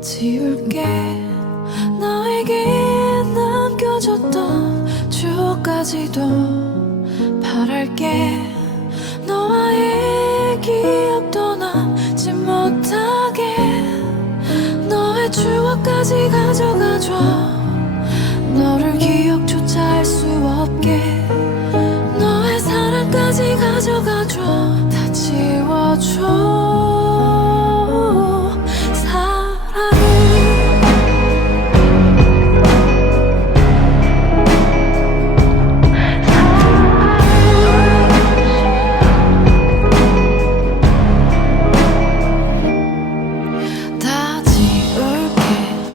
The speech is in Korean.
지울게. 너에게 남겨줬던 추억까지도 바랄게 추억까지 가져가줘. 너를 기억조차 할 수 없게. 너의 사랑까지 가져가줘